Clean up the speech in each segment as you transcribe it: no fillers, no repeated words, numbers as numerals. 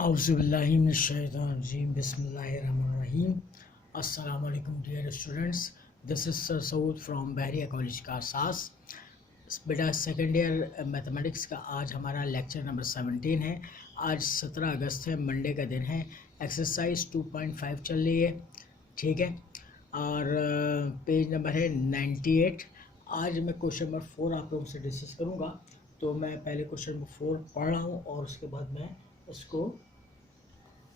Auzubillahiminash-shaytanir-rajim. Bismillahir-rahmanir-rahim. Assalamu alaikum dear students. This is Sir Saud from Bahriya College Karsas. बेटा second year mathematics का आज हमारा lecture number 17 है। आज 17 अगस्त है, मंडे का दिन है। एक्सरसाइज 2.5 चल रही है, ठीक है, और पेज नंबर है 98। आज मैं क्वेश्चन नंबर 4 आप लोगों से डिस्कस करूँगा। तो मैं पहले क्वेश्चन नंबर 4 पढ़ रहा हूँ और उसके बाद मैं उसको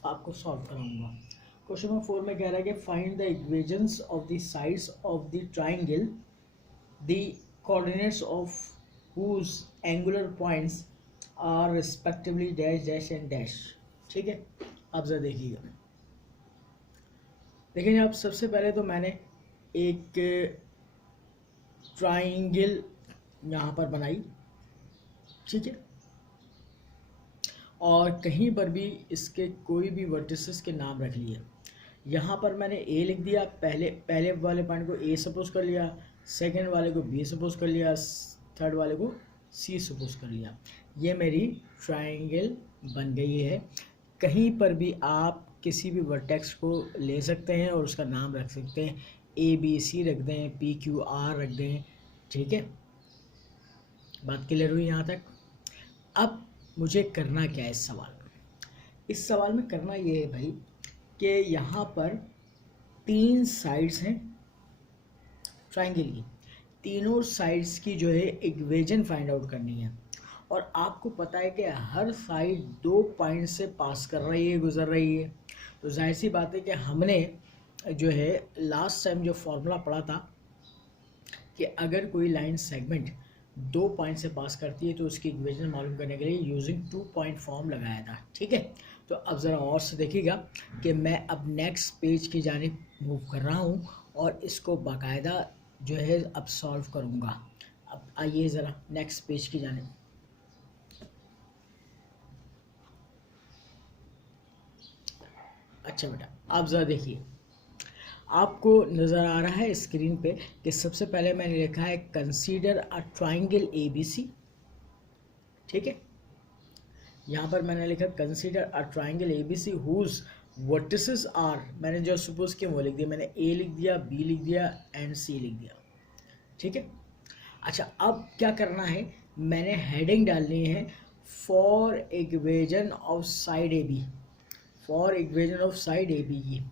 आपको सॉल्व कराऊंगा। क्वेश्चन नंबर 4 में कह रहा है कि find the equations of the sides of the triangle, the coordinates of whose angular points are respectively dash dash and dash. ठीक है, आप जरा देखिएगा। देखिए आप, सबसे पहले तो मैंने एक ट्राइंगल यहाँ पर बनाई, ठीक है, और कहीं पर भी इसके कोई भी वर्टिसेस के नाम रख लिए। यहाँ पर मैंने ए लिख दिया, पहले वाले पॉइंट को ए सपोज कर लिया, सेकंड वाले को बी सपोज कर लिया, थर्ड वाले को सी सपोज कर लिया। ये मेरी ट्रायंगल बन गई है। कहीं पर भी आप किसी भी वर्टेक्स को ले सकते हैं और उसका नाम रख सकते हैं, ए बी सी रख दें, पी क्यू आर रख दें, ठीक है। बात क्लियर हुई यहाँ तक। अब मुझे करना क्या है इस सवाल में? इस सवाल में करना ये है भाई कि यहाँ पर 3 साइड्स हैं ट्रायंगल की, तीनों साइड्स की जो है इक्वेशन फाइंड आउट करनी है। और आपको पता है कि हर साइड 2 पॉइंट से पास कर रही है, गुजर रही है। तो जाहिर सी बात है कि हमने जो है लास्ट टाइम जो फॉर्मूला पढ़ा था कि अगर कोई लाइन सेगमेंट 2 पॉइंट से पास करती है तो उसकी इक्वेशन मालूम करने के लिए यूजिंग 2 पॉइंट फॉर्म लगाया था, ठीक है। तो अब ज़रा और से देखिएगा कि मैं अब नेक्स्ट पेज की जानिब मूव कर रहा हूँ और इसको बाकायदा जो है अब सॉल्व करूँगा। अब आइए ज़रा नेक्स्ट पेज की जानिब। अच्छा बेटा, आप ज़रा देखिए, आपको नज़र आ रहा है स्क्रीन पे कि सबसे पहले मैंने लिखा है consider a triangle A B C, ठीक है। यहाँ पर मैंने लिखा consider a triangle A B C whose vertices are, मैंने जो सपोज किया वो लिख दिया, मैंने ए लिख दिया, बी लिख दिया एंड सी लिख दिया, ठीक है। अच्छा, अब क्या करना है, मैंने हेडिंग डालनी है for equation of side A B, for equation of side A B की।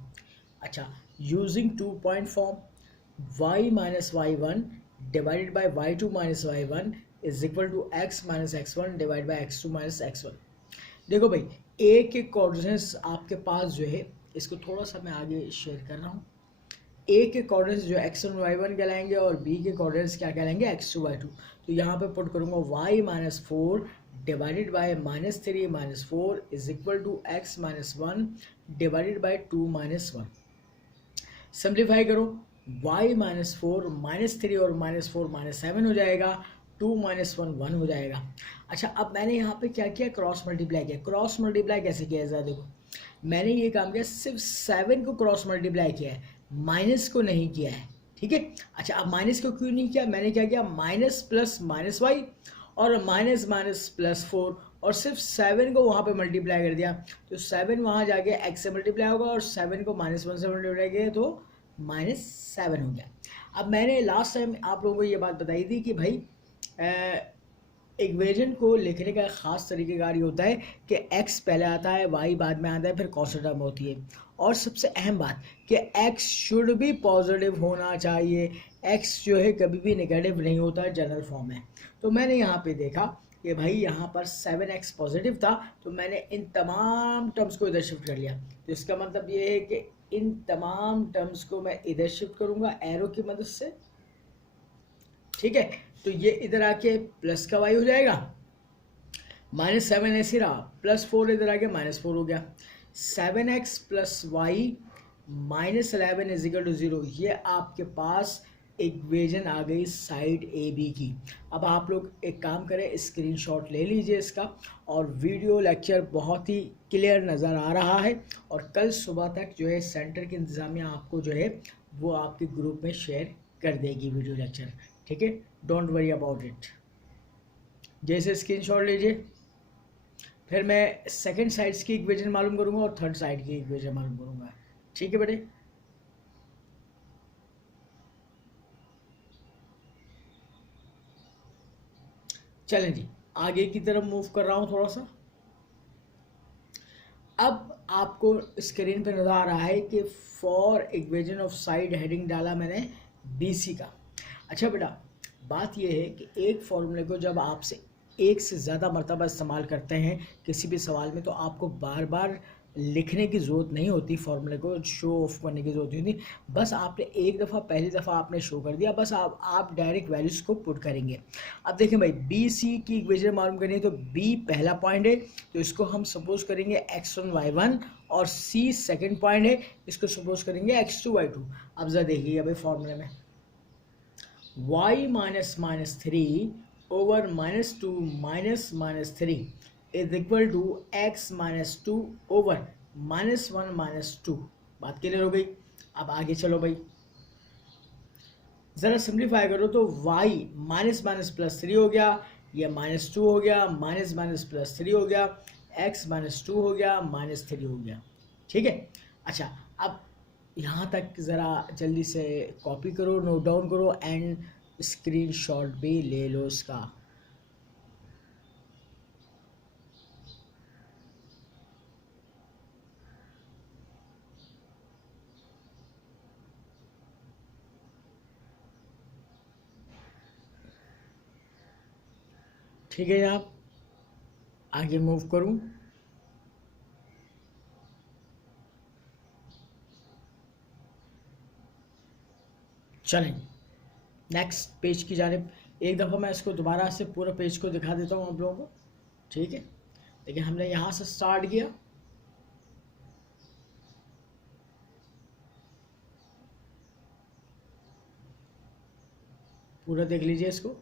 अच्छा, using 2 point form, y minus y1 divided by y2 minus y1 is equal to x minus x1 divide by x2 minus x1। देखो भाई, a के coordinates आपके पास जो है, इसको थोड़ा सा मैं आगे शेयर कर रहा हूँ। a के कोऑर्डिनेट्स जो x1 y1 कहलाएंगे और b के कोऑर्डिनेट्स क्या कहलाएंगे, x2 y2। तो यहाँ पे पुट करूँगा y minus 4 divided by minus 3 minus 4 is equal to x minus 1 divided by 2 minus 1। Simplify करो, y माइनस 4 माइनस 3 और माइनस 4 माइनस 7 हो जाएगा, 2 माइनस 1 1 हो जाएगा। अच्छा, अब मैंने यहाँ पे क्या किया, क्रॉस मल्टीप्लाई किया। क्रॉस मल्टीप्लाई कैसे किया है ज़रा देखो, मैंने ये काम किया, सिर्फ 7 को क्रॉस मल्टीप्लाई किया है, माइनस को नहीं किया है, ठीक है। अच्छा, अब माइनस को क्यों नहीं किया, मैंने क्या किया, माइनस प्लस माइनस वाई और माइनस माइनस प्लस 4 और सिर्फ 7 को वहाँ पे मल्टीप्लाई कर दिया। तो 7 वहाँ जाके x से मल्टीप्लाई होगा और 7 को माइनस 1 से मल्टीप्लाई किया तो माइनस 7 हो गया। अब मैंने लास्ट टाइम आप लोगों को ये बात बताई थी कि भाई इक्वेशन को लिखने का ख़ास तरीक़ेकार ये होता है कि x पहले आता है, y बाद में आता है, फिर कॉन्स्टेंट टर्म होती है। और सबसे अहम बात कि x शुड भी पॉजिटिव होना चाहिए, x जो है कभी भी नेगेटिव नहीं होता है जनरल फॉर्म में। तो मैंने यहाँ पे देखा कि भाई यहाँ पर 7x पॉजिटिव था, तो मैंने इन तमाम टर्म्स को इधर शिफ्ट कर लिया। तो इसका मतलब ये है कि इन तमाम टर्म्स को मैं इधर शिफ्ट करूँगा एरो की मदद से, ठीक है। तो ये इधर आके प्लस का y हो जाएगा, माइनस 7 ऐसे रहा, प्लस 4 इधर आके माइनस 4 हो गया, 7x plus y minus 11 is equal to 0। ये आपके पास इक्वेशन आ गई साइड ए बी की। अब आप लोग एक काम करें, स्क्रीनशॉट ले लीजिए इसका, और वीडियो लेक्चर बहुत ही क्लियर नज़र आ रहा है और कल सुबह तक जो है सेंटर की इंतज़ामिया आपको जो है वो आपके ग्रुप में शेयर कर देगी वीडियो लेक्चर, ठीक है। Don't worry about it. जैसे स्क्रीनशॉट लीजिए, फिर मैं सेकंड साइड्स की इक्वेशन मालूम करूंगा और थर्ड साइड की इक्वेशन मालूम करूंगा। ठीक है बेटे, चलें जी, आगे की तरफ मूव कर रहा हूं थोड़ा सा। अब आपको स्क्रीन पे नजर आ रहा है कि for equation of side heading डाला मैंने BC का। अच्छा बेटा, बात यह है कि एक फॉर्मूले को जब आपसे एक से ज़्यादा मरतबा इस्तेमाल करते हैं किसी भी सवाल में, तो आपको बार बार लिखने की ज़रूरत नहीं होती, फॉर्मूले को शो ऑफ करने की ज़रूरत नहीं होती। बस आपने एक दफ़ा, पहली दफ़ा आपने शो कर दिया, बस आप डायरेक्ट वैल्यूज़ को पुट करेंगे। अब देखें भाई, BC की इक्वेशन मालूम करनी है, तो B पहला पॉइंट है, तो इसको हम सपोज करेंगे x1 y1, और C सेकेंड पॉइंट है, इसको सपोज करेंगे x2 y2। अब ज़रा देखिए भाई, फॉर्मूले में y minus minus three over -2 -3 is equal to x -2 over -1 -2। बात क्लियर हो गई। अब आगे चलो भाई, ज़रा सिंप्लीफाई करो तो y माइनस माइनस प्लस 3 हो गया, ये -2 हो गया, माइनस माइनस प्लस 3 हो गया, x -2 हो गया, -3 हो गया। ठीक है। अच्छा, अब यहाँ तक ज़रा जल्दी से कॉपी करो, नोट डाउन करो एंड स्क्रीनशॉट भी ले लो इसका। ठीक है जनाब, आगे मूव करूं। चलें नेक्स्ट पेज की जानिब। एक दफ़ा मैं इसको दोबारा से पूरा पेज को दिखा देता हूँ आप लोगों को। ठीक है, लेकिन हमने यहाँ से स्टार्ट किया, पूरा देख लीजिए इसको।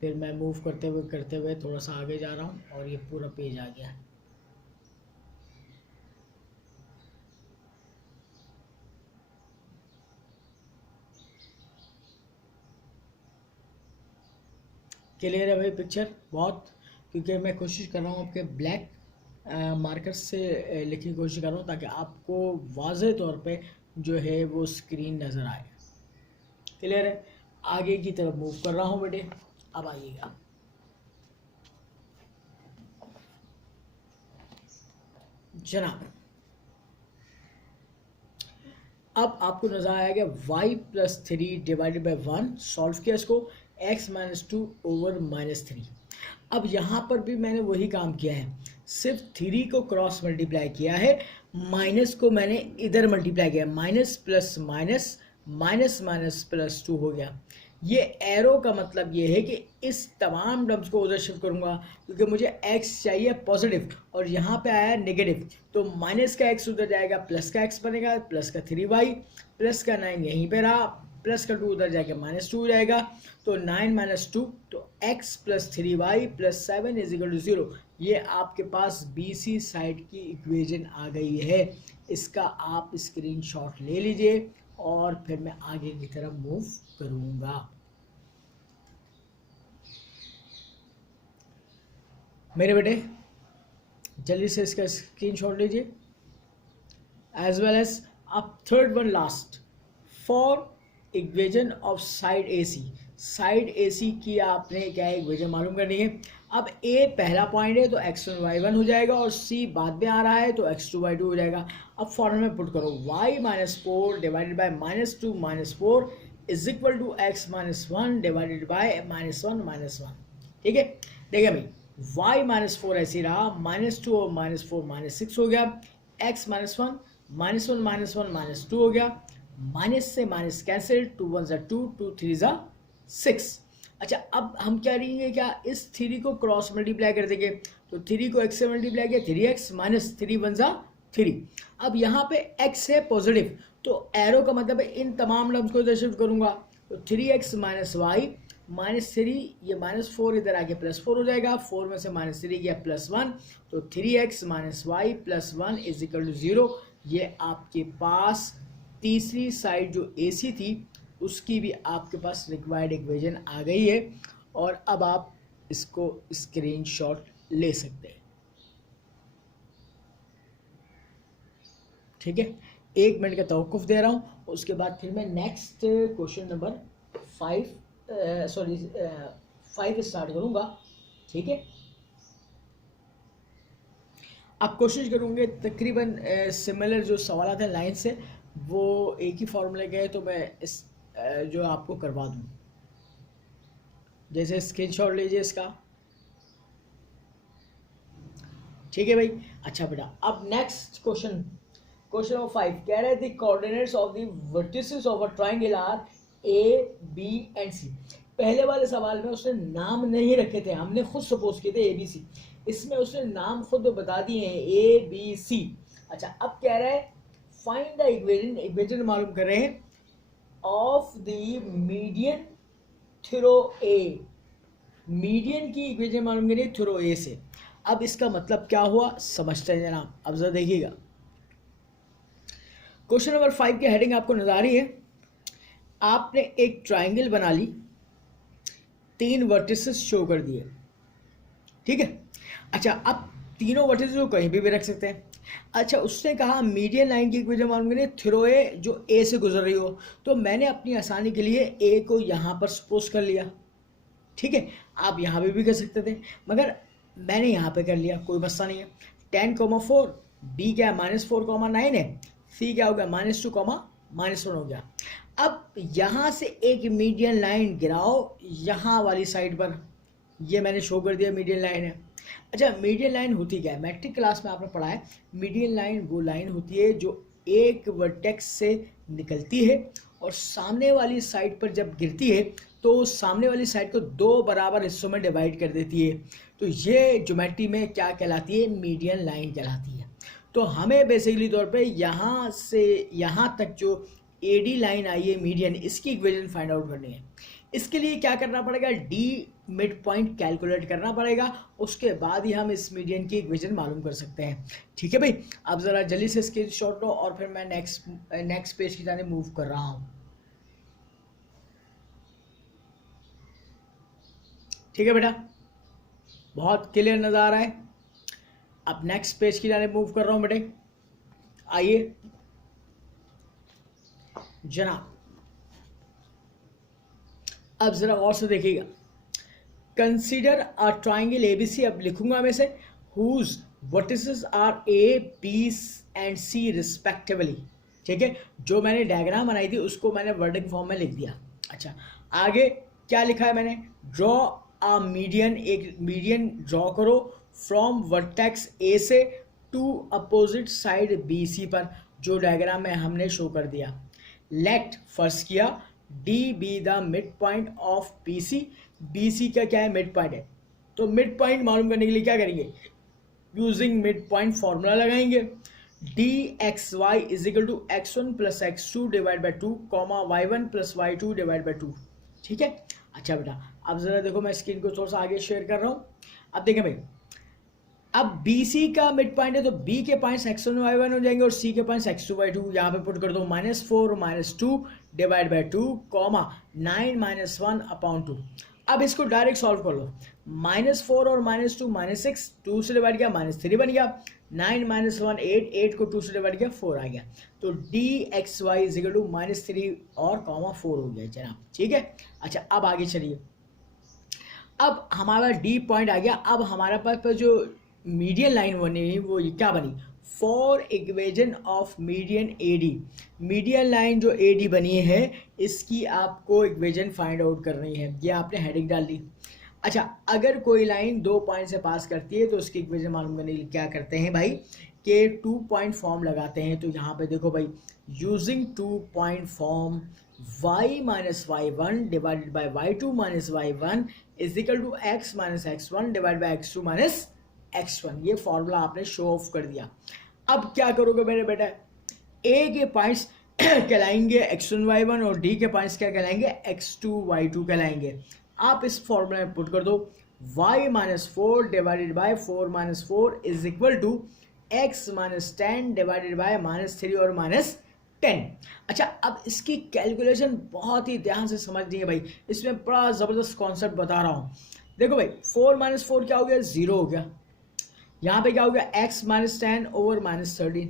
फिर मैं मूव करते हुए थोड़ा सा आगे जा रहा हूँ और ये पूरा पेज आ गया। क्लियर है भाई पिक्चर बहुत, क्योंकि मैं कोशिश कर रहा हूँ आपके ब्लैक मार्कर से लिखने की कोशिश कर रहा हूँ ताकि आपको वाज़ेह तौर पे जो है वो स्क्रीन नज़र आए। क्लियर है, आगे की तरफ मूव कर रहा हूँ बेटे। अब आइएगा, जनाब अब आपको नजर आएगा y plus 3 divided by 1, solve किया इसको, x -2 ओवर -3। अब यहाँ पर भी मैंने वही काम किया है, सिर्फ 3 को क्रॉस मल्टीप्लाई किया है, माइनस को मैंने इधर मल्टीप्लाई किया, minus plus minus, minus minus plus 2 हो गया। ये एरो का मतलब ये है कि इस तमाम टर्म्स को उधर शिफ्ट करूंगा, क्योंकि मुझे x चाहिए पॉजिटिव और यहाँ पे आया नेगेटिव, तो माइनस का x उधर जाएगा, प्लस का x बनेगा, प्लस का 3y, प्लस का 9 यहीं पे रहा, प्लस का 2 उधर जाएगा, -2 हो जाएगा, तो 9 - 2, तो x plus 3y plus 7 is equal to 0। ये आपके पास BC साइड की इक्वेशन आ गई है। इसका आप स्क्रीनशॉट ले लीजिए और फिर मैं आगे की तरफ मूव करूंगा। मेरे बेटे जल्दी से इसका स्क्रीनशॉट लीजिए, एज वेल एज अब third one last, for equation of side AC। Side AC की आपने क्या है इक्वेशन मालूम करनी है। अब A पहला पॉइंट है तो x1 y1 हो जाएगा और C बाद में आ रहा है तो x2 y2 हो जाएगा। अब फॉर्मूला में पुट करो, y -4 divided by -2 -4 is equal to x -1 divided by -1 -1। ठीक है, देखिए भाई y -4 ऐसे रहा, -2 और -4 -6 हो गया, x -1 -1 -1 -2 हो गया, माइनस से माइनस कैंसिल, 2 1 ज़ा 2, 2 3 ज़ा 6। अच्छा, अब हम क्या करेंगे, क्या इस 3 को क्रॉस मल्टीप्लाई कर देंगे, तो 3 को x से मल्टीप्लाई किया, 3x माइनस 3 1 ज़ा 3। अब यहाँ पे x है पॉजिटिव, तो एरो का मतलब है इन तमाम टर्म्स को इधर शिफ्ट करूंगा, तो 3x माइनस वाई -3, ये -4 इधर आके +4 हो जाएगा, 4 में से -3 गया +1, तो 3x minus y plus 1 is equal to 0। ये आपके पास तीसरी साइड जो AC थी उसकी भी आपके पास रिक्वायर्ड इक्वेशन आ गई है। और अब आप इसको स्क्रीनशॉट ले सकते हैं। ठीक है, 1 मिनट का तवक्कुफ दे रहा हूँ, उसके बाद फिर मैं नेक्स्ट क्वेश्चन नंबर 5 स्टार्ट करूँगा। ठीक है, आप कोशिश करूँगे तकरीबन सिमिलर जो सवाल हैं लाइन से वो एक ही फॉर्मूले के हैं, तो मैं इस जो आपको करवा दूँ। जैसे स्क्रीनशॉट लीजिए इसका। ठीक है भाई। अच्छा बेटा, अब नेक्स्ट क्वेश्चन नंबर 5 कह रहे थे coordinates of the vertices of a triangle are A B and C. पहले वाले सवाल में उसने नाम नहीं रखे थे, हमने खुद सपोज किए थे ए बी सी। इसमें उसने नाम खुद बता दिए हैं ए बी सी। अच्छा, अब कह रहा है फाइंड द इक्वेशन, इक्वेशन मालूम कर रहे हैं of the median through A. Median की इक्वेशन मालूम करिए थ्रो ए से। अब इसका मतलब क्या हुआ समझते हैं जनाब, अब जरा देखिएगा। क्वेश्चन नंबर 5 की हेडिंग आपको नजर आ रही है। आपने एक ट्रायंगल बना ली, 3 वर्टिसेस शो कर दिए। ठीक है, अच्छा अब तीनों वर्टिसेस को कहीं भी रख सकते हैं। अच्छा, उसने कहा मीडियन लाइन की इक्वेशन मालूम करिए थ्रो ए जो ए से गुजर रही हो। तो मैंने अपनी आसानी के लिए ए को यहाँ पर सपोज कर लिया। ठीक है, आप यहाँ पे भी कर सकते थे, मगर मैंने यहाँ पे कर लिया, कोई मसला नहीं है। 10,4, बी क्या है -4,9 है, सी क्या हो गया -2, -1 हो गया। अब यहाँ से एक मीडियन लाइन गिराओ यहाँ वाली साइड पर, ये मैंने शो कर दिया मीडियन लाइन है। अच्छा, मीडियन लाइन होती क्या है, मैट्रिक क्लास में आपने पढ़ा है। मीडियन लाइन वो लाइन होती है जो एक वर्टेक्स से निकलती है और सामने वाली साइड पर जब गिरती है तो सामने वाली साइड को 2 बराबर हिस्सों में डिवाइड कर देती है। तो ये ज्योमेट्री में क्या कहलाती है, मीडियन लाइन कहलाती है। तो हमें बेसिकली तौर पे यहाँ से यहाँ तक जो एडी लाइन आई है मीडियन, इसकी इक्वेशन फाइंड आउट करनी है। इसके लिए क्या करना पड़ेगा, डी मिड पॉइंट कैलकुलेट करना पड़ेगा, उसके बाद ही हम इस मीडियन की इक्वेशन मालूम कर सकते हैं। ठीक है भाई, अब ज़रा जल्दी से स्क्रीनशॉट लो और फिर मैं नेक्स्ट पेज की जाने मूव कर रहा हूँ। ठीक है बेटा, बहुत क्लियर नजर आ रहा है। अब नेक्स्ट पेज की जाने मूव कर रहा हूं बेटे, आइए जनाब। अब जरा और से देखिएगा। कंसीडर अ ट्राइंगल एबीसी, अब लिखूंगा मैं से, whose vertices are A B and C respectively. ठीक है, जो मैंने डायग्राम बनाई थी उसको मैंने वर्डिंग फॉर्म में लिख दिया। अच्छा, आगे क्या लिखा है मैंने, ड्रॉ अ मीडियन, एक मीडियन ड्रॉ करो फ्रॉम वर्टेक्स ए से to opposite side B C पर, जो डायग्राम में हमने शो कर दिया। लेट फर्स्ट किया D be the mid point of B C. B C का क्या है, मिड पॉइंट है। तो मिड पॉइंट मालूम करने के लिए क्या करेंगे, यूजिंग मिड पॉइंट फॉर्मूला लगाएंगे। D x y is equal to x1 plus x2 divide by 2, y1 plus y2 divide by 2। ठीक है, अच्छा बेटा, अब जरा देखो, मैं स्क्रीन को थोड़ा सा आगे शेयर कर रहा हूँ। अब देखें भाई, अब बी सी का मिड पॉइंट है तो बी के पॉइंट्स x1 y1 हो जाएंगे और सी के पॉइंट्स x2 y2। यहाँ पे पुट कर दो -4 -2 डिवाइड बाई 2, 9 -1 अपॉन 2। अब इसको डायरेक्ट सॉल्व कर लो। -4 और -2 -6, 2 से डिवाइड किया -3 बन गया। 9 -1 8, 8 को 2 से डिवाइड किया 4 आ गया। तो D x y is equal to -3 और 4 हो गया जनाब। ठीक है, अच्छा अब आगे चलिए। अब हमारा डी पॉइंट आ गया। अब हमारे पास जो मीडियन लाइन बनी वो क्या बनी, for equation of median A D. Median line जो ए डी बनी है इसकी आपको इक्वेशन फाइंड आउट करनी है, ये आपने हेडिंग डाल दी। अच्छा, अगर कोई लाइन 2 पॉइंट से पास करती है तो उसकी इक्वेशन मालूम करने के लिए क्या करते हैं भाई, कि 2 पॉइंट फॉर्म लगाते हैं। तो यहाँ पे देखो भाई, using 2 point form y minus y1 divided by y2 minus y1 is equal to x minus x1 divide by x2 minus x1। ये फॉर्मूला आपने शो ऑफ कर दिया। अब क्या करोगे मेरे बेटा, a के पॉइंट्स कहलाएंगे x1 y1 और d के पॉइंट्स क्या कहलाएंगे x2 y2 कहलाएंगे। आप इस फॉर्मूला में पुट कर दो y minus 4 divided by 4 minus 4 is equal to x minus 10 divided by -3 और -10। अच्छा, अब इसकी कैलकुलेशन बहुत ही ध्यान से समझनी है भाई, इसमें बड़ा ज़बरदस्त कॉन्सेप्ट बता रहा हूँ। देखो भाई 4 माइनस 4 क्या हो गया, 0 हो गया। यहाँ पे क्या हो गया, x माइनस 10 ओवर माइनस 13।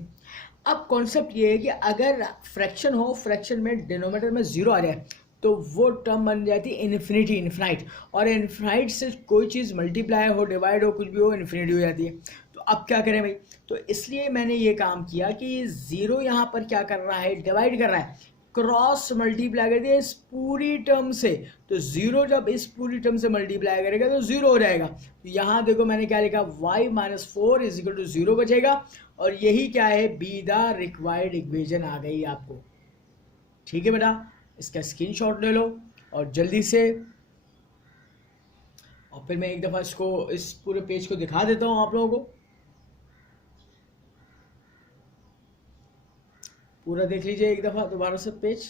अब कॉन्सेप्ट ये है कि अगर फ्रैक्शन हो, फ्रैक्शन में डिनोमिनेटर में 0 आ जाए तो वो टर्म बन जाती है इन्फिनिटी, इन्फिनाइट। और इन्फिनाइट से कोई चीज़ मल्टीप्लाई हो, डिवाइड हो, कुछ भी हो, इन्फिनिटी हो जाती है। तो अब क्या करें भाई, तो इसलिए मैंने ये काम किया कि 0 यहाँ पर क्या कर रहा है, डिवाइड कर रहा है, क्रॉस मल्टीप्लाई कर दिया इस पूरी टर्म से। तो 0 जब इस पूरी टर्म से मल्टीप्लाई करेगा तो 0 हो जाएगा। तो यहाँ देखो मैंने क्या लिखा, y minus 4 is equal to 0 बचेगा। और यही क्या है, बी द रिक्वायर्ड इक्वेशन आ गई आपको। ठीक है बेटा, इसका स्क्रीनशॉट ले लो और जल्दी से, और फिर मैं एक दफ़ा इसको, इस पूरे पेज को दिखा देता हूँ आप लोगों को। पूरा देख लीजिए एक दफ़ा दोबारा से पेज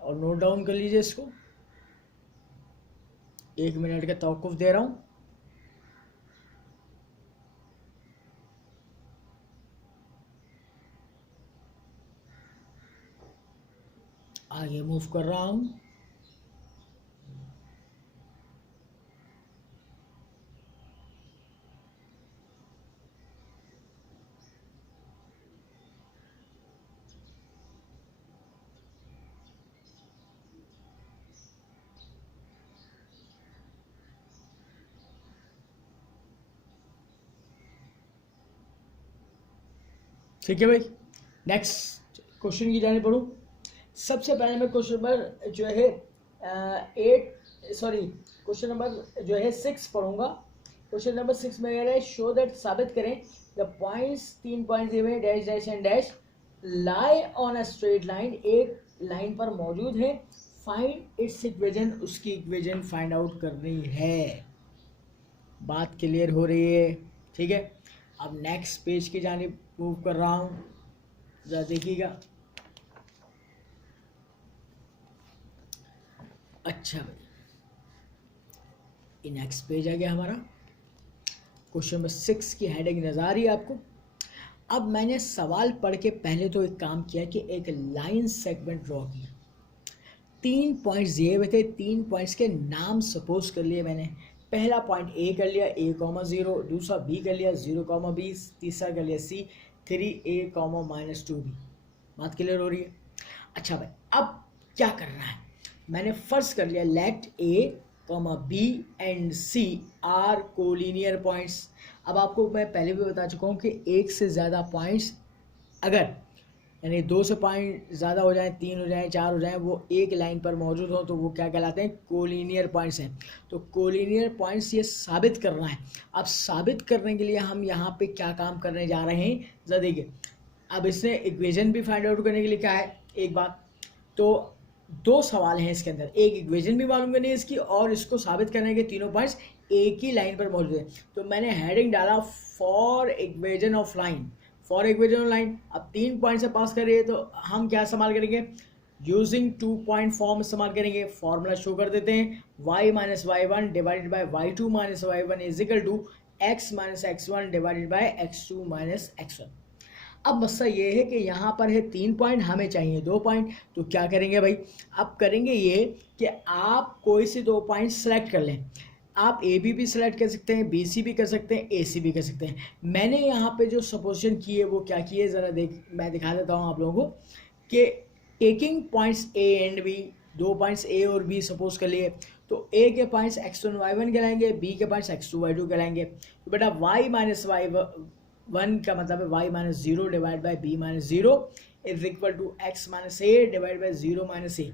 और नोट डाउन कर लीजिए इसको। 1 मिनट का तवक़ुफ़ दे रहा हूँ। आगे मूव कर रहा हूँ। ठीक है भाई, नेक्स्ट क्वेश्चन की जाने पढ़ूँ। सबसे पहले मैं क्वेश्चन नंबर जो है 6 पढ़ूंगा। क्वेश्चन नंबर 6 में कह रहे हैं शो दैट, साबित करें, द पॉइंट्स 3 पॉइंट्स दिए हुए dash dash and dash lie on a straight line, एक लाइन पर मौजूद है। फाइंड इट्स इक्वेशन, उसकी इक्वेशन फाइंड आउट करनी है। बात क्लियर हो रही है? ठीक है, अब नेक्स्ट पेज की जानिब मूव कर रहा हूँ, जरा देखिएगा। अच्छा भाई, ये नेक्स्ट पेज आ गया हमारा। क्वेश्चन नंबर 6 की हेडिंग नजर आ रही है आपको। अब मैंने सवाल पढ़ के पहले तो एक काम किया कि एक लाइन सेगमेंट ड्रॉ किया। 3 पॉइंट्स दिए हुए थे, 3 पॉइंट्स के नाम सपोज कर लिए मैंने। पहला पॉइंट ए कर लिया, a,0, दूसरा बी कर लिया, 0,b, तीसरा कर लिया c, 3a,-2b। बात क्लियर हो रही है? अच्छा भाई, अब क्या करना है, मैंने फर्स्ट कर लिया let a, b and c are collinear points. अब आपको मैं पहले भी बता चुका हूँ कि एक से ज़्यादा पॉइंट्स अगर, यानी 2 से पॉइंट ज़्यादा हो जाए, 3 हो जाए, 4 हो जाए, वो एक लाइन पर मौजूद हो तो वो क्या कहलाते हैं, कोलिनियर पॉइंट्स हैं। तो कोलिनियर पॉइंट्स ये साबित करना है। अब साबित करने के लिए हम यहाँ पे क्या काम करने जा रहे हैं, जरा देखिए। अब इसने इक्वेशन भी फाइंड आउट करने के लिए क्या है, एक बात तो 2 सवाल हैं इसके अंदर, एक इक्वेशन भी मालूम करनी है इसकी, और इसको साबित करने के तीनों पॉइंट्स एक ही लाइन पर मौजूद है। तो मैंने हेडिंग डाला for equation of line, for equation of line. अब 3 पॉइंट से पास कर रही है तो हम क्या इस्तेमाल करेंगे, यूजिंग 2 पॉइंट फॉर्म इस्तेमाल करेंगे। फॉर्मूला शो कर देते हैं, y minus y1 divided by y2 minus y1 is equal to x minus x1 divided by x2 minus x1। अब मसला ये है कि यहाँ पर है 3 पॉइंट, हमें चाहिए 2 पॉइंट। तो क्या करेंगे भाई, अब करेंगे ये कि आप कोई से 2 पॉइंट सेलेक्ट कर लें। आप ए बी भी सिलेक्ट कर सकते हैं, बी सी भी कर सकते हैं, ए सी भी कर सकते हैं। मैंने यहाँ पे जो सपोजिशन की है वो क्या की है, ज़रा मैं दिखा देता हूँ आप लोगों को कि taking points A and B, 2 points A और बी सपोज कर लिए, तो ए के पॉइंट्स x1 y1 कहलाएंगे, बी के पॉइंट्स x2 y2 कहलाएंगे। तो बेटा y माइनस y1 का मतलब है y minus 0 divide by B minus 0 is equal to x minus A divide by 0 minus A.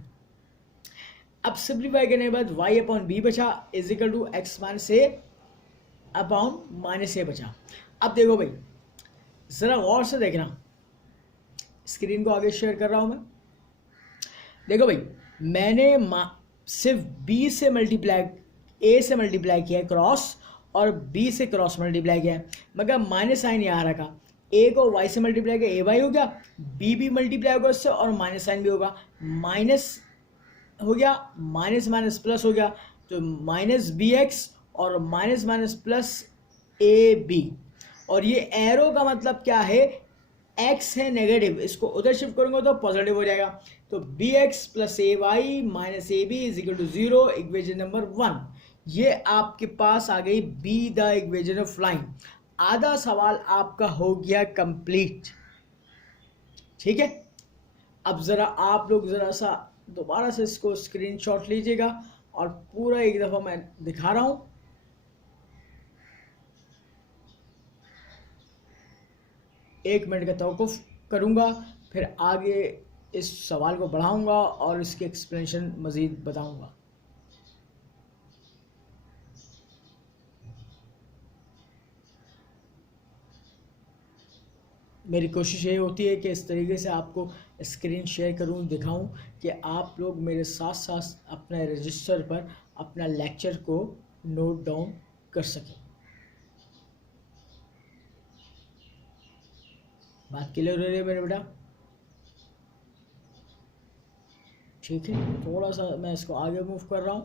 अब सिंप्लीफाई करने के बाद y अपॉन बी बचा is equal to x minus A upon minus A बचा। अब देखो भाई, ज़रा गौर से देखना, स्क्रीन को आगे शेयर कर रहा हूँ मैं। देखो भाई, मैंने सिर्फ b से मल्टीप्लाई, a से मल्टीप्लाई किया है क्रॉस, और b से क्रॉस मल्टीप्लाई किया है, मगर माइनस साइन यहाँ रखा। a को y से मल्टीप्लाई किया, ay हो गया, b भी मल्टीप्लाई होगा उससे और माइनस साइन भी होगा, माइनस हो गया, माइनस माइनस प्लस हो गया, तो माइनस बी एक्स और minus minus plus a b. और ये एरो का मतलब क्या है, एक्स है नेगेटिव, इसको उधर शिफ्ट करूंगा तो पॉजिटिव हो जाएगा। तो b x plus a y minus a b is equal to 0, equation number 1। ये आपके पास आ गई B the equation of line. आधा सवाल आपका हो गया कंप्लीट। ठीक है, अब ज़रा आप लोग ज़रा सा दोबारा से इसको स्क्रीनशॉट लीजिएगा और पूरा एक दफ़ा मैं दिखा रहा हूँ। एक मिनट का तवक़ुफ़ करूँगा, फिर आगे इस सवाल को बढ़ाऊँगा और इसके एक्सप्लेनेशन मज़ीद बताऊँगा। मेरी कोशिश ये होती है कि इस तरीके से आपको स्क्रीन शेयर करूं, दिखाऊं कि आप लोग मेरे साथ साथ अपने रजिस्टर पर अपना लेक्चर को नोट डाउन कर सकें। बात क्लियर हो रही है मेरे बेटा? ठीक है, थोड़ा सा मैं इसको आगे मूव कर रहा हूं।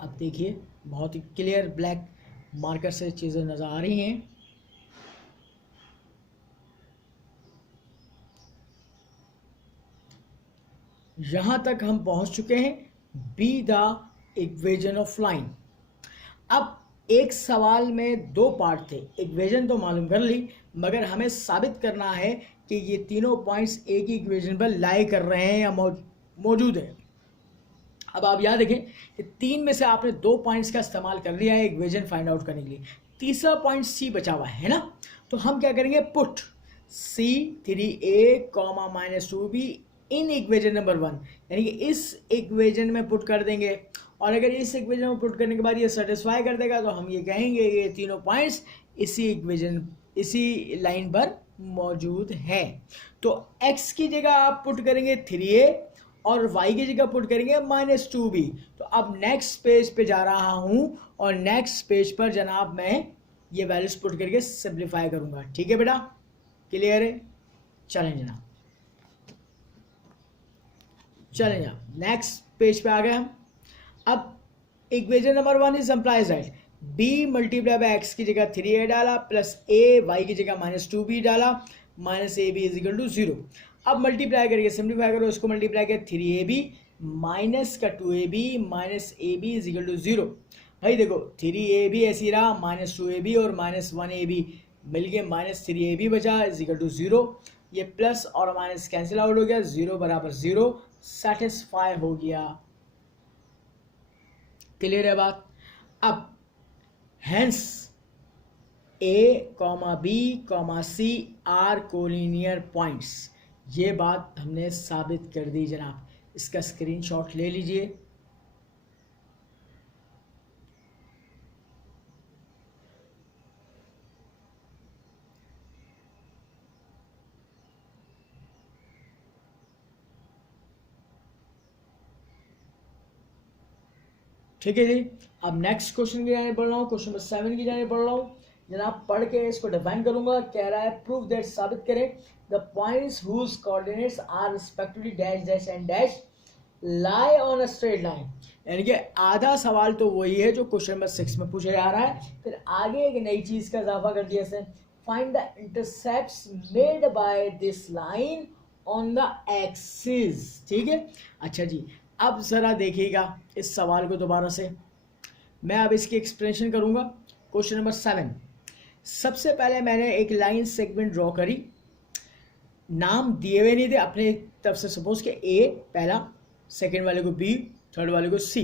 अब देखिए बहुत ही क्लियर ब्लैक मार्कर से चीज़ें नज़र आ रही हैं। यहां तक हम पहुंच चुके हैं B the equation of line. अब एक सवाल में दो पार्ट थे, इक्वेशन तो मालूम कर ली, मगर हमें साबित करना है कि ये तीनों पॉइंट्स एक ही इक्वेशन पर लाई कर रहे हैं या मौजूद हैं। अब आप याद रखें कि तीन में से आपने दो पॉइंट्स का इस्तेमाल कर लिया है इक्वेशन फाइंड आउट करने के लिए, तीसरा पॉइंट सी बचा हुआ है ना। तो हम क्या करेंगे, put C 3a -2b in equation number 1, यानी कि इस इक्वेशन में पुट कर देंगे। और अगर इस इक्वेशन में पुट करने के बाद ये सेटिस्फाई कर देगा तो हम ये कहेंगे ये तीनों पॉइंट्स इसी इक्वेशन इसी लाइन पर मौजूद हैं। तो x की जगह आप पुट करेंगे 3a और y की जगह पुट करेंगे -2b। तो अब नेक्स्ट पेज पे जा रहा हूं और नेक्स्ट पेज पर जनाब मैं ये वैल्यूज पुट करके सिंप्लीफाई करूंगा। ठीक है बेटा, क्लियर है? चलें जनाब, चलें जनाब नेक्स्ट पेज पे आ गए हम। अब equation number 1 is implies that b multiply by x की जगह 3a डाला प्लस a y की जगह -2b डाला minus ab is equal to 0। अब मल्टीप्लाई करके सिंप्लीफाई करो, इसको मल्टीप्लाई कर 3ab माइनस का 2ab minus ab is equal to 0। भाई देखो 3ab ऐसी रहा, -2ab और -1ab मिल गए, -3ab बचा इज इक्वल टू 0। ये प्लस और माइनस कैंसिल आउट हो गया, 0 बराबर 0 सेटिस्फाई हो गया। क्लियर है बात? अब hence a, b, c are collinear points, ये बात हमने साबित कर दी जनाब। इसका स्क्रीनशॉट ले लीजिए। ठीक है जी, अब नेक्स्ट क्वेश्चन की जाने बढ़ रहा हूँ, क्वेश्चन नंबर 7 की जाने बढ़ रहा हूँ जनाब। पढ़ के इसको डिफाइन करूंगा। कह रहा है प्रूव दैट, साबित करें the points whose coordinates are respectively dash dash and dash lie on a straight line. यानी कि आधा सवाल तो वही है जो क्वेश्चन नंबर 6 में पूछा जा रहा है, फिर आगे एक नई चीज का इजाफा कर दिया है, find the intercepts made by this line on the axis. ठीक है, अच्छा जी, अब ज़रा देखिएगा इस सवाल को दोबारा से। मैं अब इसकी एक्सप्लेनेशन करूंगा। क्वेश्चन नंबर 7, सबसे पहले मैंने एक लाइन सेगमेंट ड्रॉ करी, नाम दिए हुए नहीं थे अपने तरफ से, सपोज के ए पहला, सेकंड वाले को बी, थर्ड वाले को सी।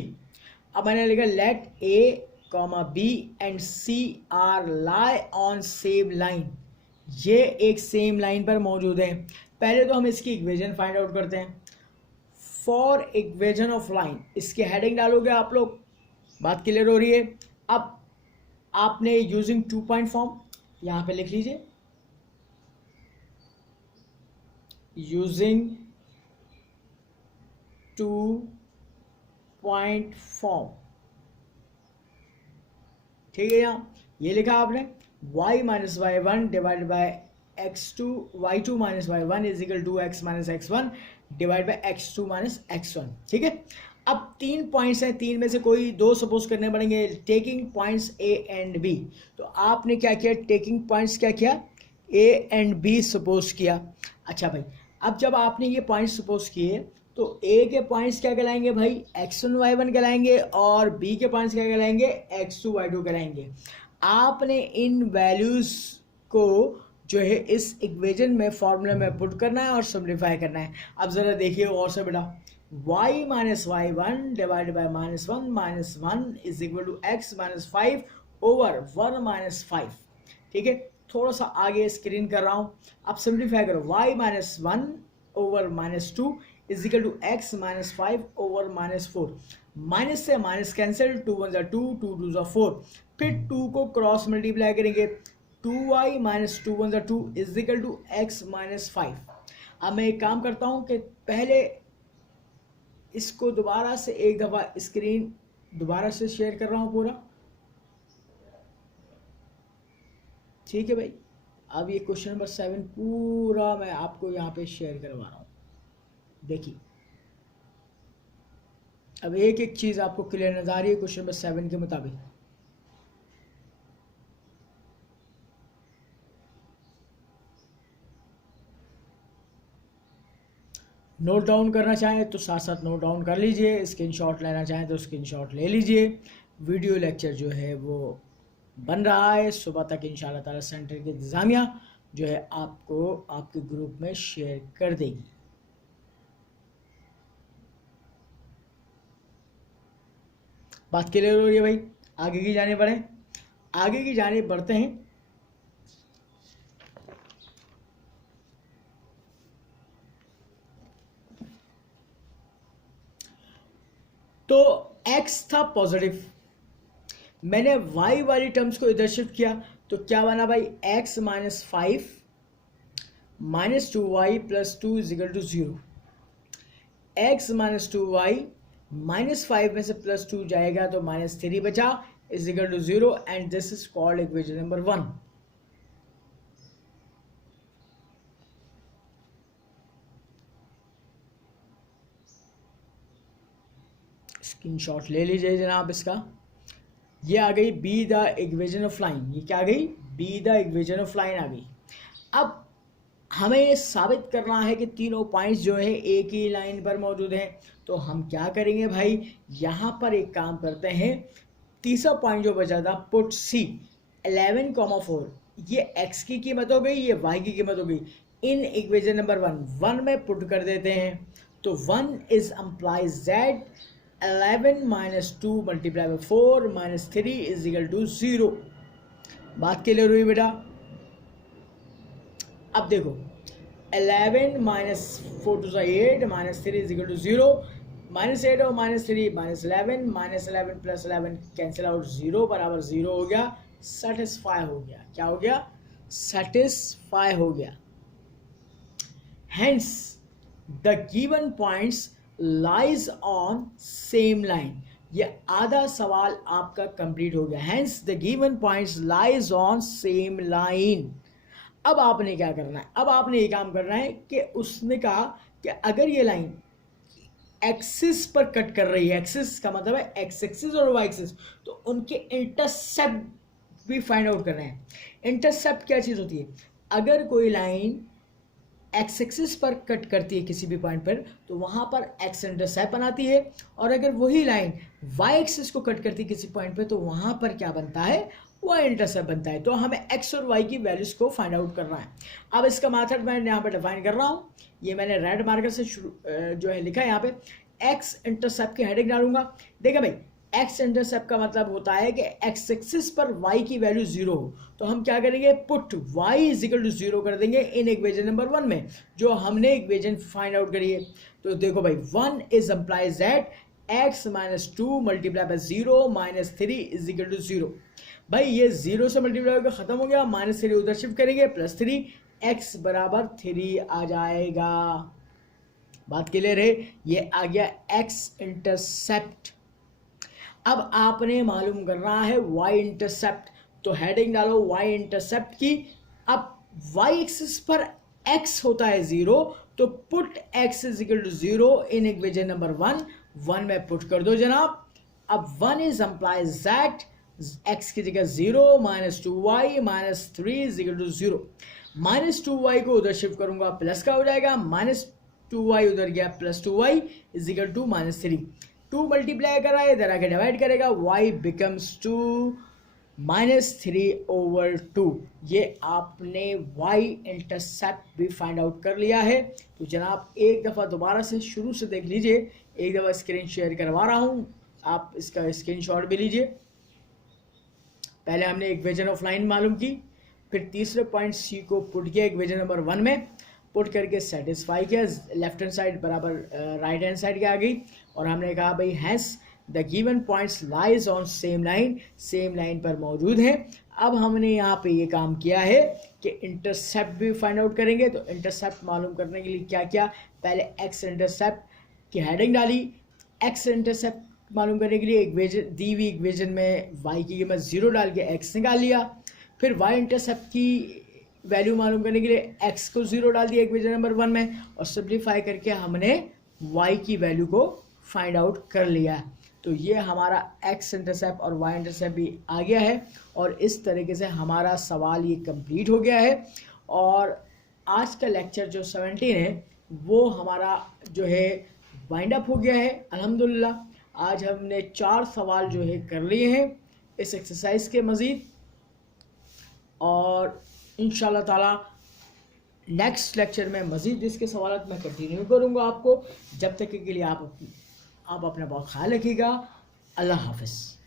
अब मैंने लिखा let A B and C are lie on same line, ये एक सेम लाइन पर मौजूद है। पहले तो हम इसकी इक्वेशन फाइंड आउट करते हैं। फॉर इक्वेशन ऑफ लाइन, इसके हेडिंग डालोगे आप लोग, बात क्लियर हो रही है? अब आपने यूजिंग 2 पॉइंट फॉर्म यहां पे लिख लीजिए, यूजिंग 2 पॉइंट फॉर्म। ठीक है, यहां ये लिखा आपने y minus y1 divide by x2, y2 minus y1 is equal to x minus x1 divide by x2 minus x1। ठीक है, अब 3 पॉइंट्स हैं, 3 में से कोई 2 सपोज करने पड़ेंगे, taking points a and b। तो आपने क्या किया, टेकिंग पॉइंट्स क्या किया, a एंड b सपोज किया। अच्छा भाई, अब जब आपने ये पॉइंट्स सपोज किए तो तो ए के पॉइंट्स क्या कहलाएंगे भाई, x1 y1 कहलाएंगे, और बी के पॉइंट्स क्या कहलाएंगे, x2 y2 कहलाएंगे। आपने इन वैल्यूज को जो है इस इक्वेशन में फॉर्मूला में पुट करना है और सिंप्लीफाई करना है। अब जरा देखिए और से बेटा, y minus y one divide by minus one is equal to x minus 5 over 1 minus 5। ठीक है, थोड़ा सा आगे स्क्रीन कर रहा हूँ। अब सिंप्लीफाई करो, y minus 1 over minus 2 is equal to x minus 5 over minus 4। Minus से माइनस कैंसिल, 2 1 जा 2, 2 2 जा 4, फिर 2 को क्रॉस मल्टीप्लाई करेंगे, 2y माइनस 2 1 जा 2 is equal to x minus 5। अब मैं एक काम करता हूँ कि पहले इसको दोबारा से एक दफ़ा स्क्रीन दोबारा से शेयर कर रहा हूँ पूरा। ठीक है भाई, अब ये क्वेश्चन नंबर 7 पूरा मैं आपको यहाँ पे शेयर करवा रहा हूँ। देखिए अब एक एक चीज़ आपको क्लियर नजर आ रही है क्वेश्चन नंबर 7 के मुताबिक। नोट डाउन करना चाहें तो साथ साथ नोट डाउन कर लीजिए, स्क्रीनशॉट लेना चाहें तो स्क्रीनशॉट ले लीजिए। वीडियो लेक्चर जो है वो बन रहा है, सुबह तक इंशाल्लाह ताला सेंटर की इंतज़ामिया जो है आपको आपके ग्रुप में शेयर कर देगी। बात क्लियर हो रही है भाई, आगे की जाने बढ़े, आगे की जाने बढ़ते हैं। तो x था पॉजिटिव, मैंने y वाली टर्म्स को इधर शिफ्ट किया तो क्या बना भाई, x minus 5 minus 2y plus 2 is equal to 0। x minus 2y minus 5 में से प्लस 2 जाएगा तो माइनस 3 बचा is equal to 0 and this is called equation number 1। Screenshot ले लीजिए जनाब इसका। ये आ गई B the equation of line, ये क्या आ गई, B the equation of line आ गई। अब हमें ये साबित करना है कि तीनों पॉइंट्स जो है एक ही लाइन पर मौजूद हैं, तो हम क्या करेंगे भाई, यहाँ पर एक काम करते हैं, तीसरा पॉइंट जो बचा था पुट सी 11,4, ये x की कीमत हो गई, ये y की कीमत हो गई, इन इक्वेशन नंबर 1 में पुट कर देते हैं। तो 1 is implies that 11 minus 2 multiply by 4 minus 3 is equal to 0। बात क्लियर हुई बेटा। अब देखो 11 minus 4 two 8 minus 3 is equal to 0, minus 8 और minus 3 minus 11, minus 11 plus 11 cancel out, 0 बराबर 0 हो गया, सेटिस्फाई हो गया। क्या हो गया, सेटिस्फाई हो गया। Hence the given points lies on same line, ये आधा सवाल आपका कंप्लीट हो गया। Hence the given points lies on same line. अब आपने क्या करना है, अब आपने ये काम करना है कि उसने कहा कि अगर ये लाइन एक्सिस पर कट कर रही है, एक्सिस का मतलब है एक्स एक्सिस और वाई एक्सिस, तो उनके इंटरसेप्ट भी फाइंड आउट करना है। इंटरसेप्ट क्या चीज़ होती है, अगर कोई लाइन एक्स एक्सिस पर कट करती है किसी भी पॉइंट पर तो वहां पर एक्स इंटरसेप्ट बनाती है, और अगर वही लाइन वाई एक्सिस को कट करती है किसी पॉइंट पर तो वहां पर क्या बनता है, वाई इंटरसेप्ट बनता है। तो हमें एक्स और वाई की वैल्यूज को फाइंड आउट करना है। अब इसका मेथड मैं यहाँ पर डिफाइन कर रहा हूँ, ये मैंने रेड मार्कर से शुरू जो है लिखा है यहाँ पे, एक्स इंटरसेप्ट की हेडिंग डालूंगा। देखा भाई, एक्स इंटरसेप्ट का मतलब होता है कि एक्स एक्सिस पर वाई की वैल्यू 0 हो, तो हम क्या करेंगे, put y is equal to 0 कर देंगे इन इक्वेशन नंबर 1 में जो हमने इक्वेशन फाइंड आउट करी है। तो देखो भाई 1 is implies that x minus 2 multiply by 0 minus 3 is equal to 0। भाई ये 0 से मल्टीप्लाई होकर खत्म हो गया, माइनस 3 उधर शिफ्ट करेंगे, प्लस 3, एक्स बराबर 3 आ जाएगा। बात क्लियर है, ये आ गया एक्स इंटरसेप्ट। अब आपने मालूम करना है वाई इंटरसेप्ट, तो हेडिंग डालो वाई इंटरसेप्ट की। अब वाई एक्सिस पर एक्स होता है 0, तो put x is equal to 0 in equation number 1 में पुट कर दो जनाब। अब 1 इज एम्प्लाइज दैट एक्स की जगह 0 minus 2y minus 3 is equal to 0। Minus 2y को उधर शिफ्ट करूंगा, प्लस का हो जाएगा, माइनस 2y उधर गया plus 2y is equal to -3। 2 multiply कर रहा है, इधर आके डिवाइड करेगा, y बिकम्स 2 -3/2। ये आपने y इंटरसेप्ट भी फाइंड आउट कर लिया है। तो जनाब एक दफ़ा दोबारा से शुरू से देख लीजिए, एक दफ़ा स्क्रीन शेयर करवा रहा हूँ, आप इसका स्क्रीनशॉट भी लीजिए। पहले हमने इक्वेशन ऑफ लाइन मालूम की, फिर तीसरे पॉइंट सी को पुट किया इक्वेशन नंबर 1 में, पुट करके सेटिस्फाई किया, लेफ्ट हैंड साइड बराबर राइट हैंड साइड के आ गई, और हमने कहा भाई hence the given points lies on same line, same line पर मौजूद है। अब हमने यहाँ पे ये काम किया है कि इंटरसेप्ट भी फाइंड आउट करेंगे। तो इंटरसेप्ट मालूम करने के लिए क्या किया, पहले एक्स इंटरसेप्ट की हेडिंग डाली, एक्स इंटरसेप्ट मालूम करने के लिए इक्वेशन दी हुई इक्वेशन में y की कीमत 0 डाल के x निकाल लिया, फिर y इंटरसेप्ट की वैल्यू मालूम करने के लिए x को 0 डाल दिया इक्वेशन नंबर 1 में, और सिंप्लीफाई करके हमने y की वैल्यू को फाइंड आउट कर लिया। तो ये हमारा x इंटरसेप्ट और y इंटरसेप्ट भी आ गया है, और इस तरीके से हमारा सवाल ये कंप्लीट हो गया है। और आज का लेक्चर जो 17 है वो हमारा जो है वाइंड अप हो गया है अल्हम्दुलिल्लाह। आज हमने 4 सवाल जो है कर लिए हैं इस एक्सरसाइज के मज़ीद, और इंशाल्लाह ताला नेक्स्ट लेक्चर में मज़ीद इसके सवाल मैं कंटिन्यू करूँगा आपको। जब तक के लिए आप अपना बहुत ख्याल रखिएगा। अल्लाह हाफ़िज़।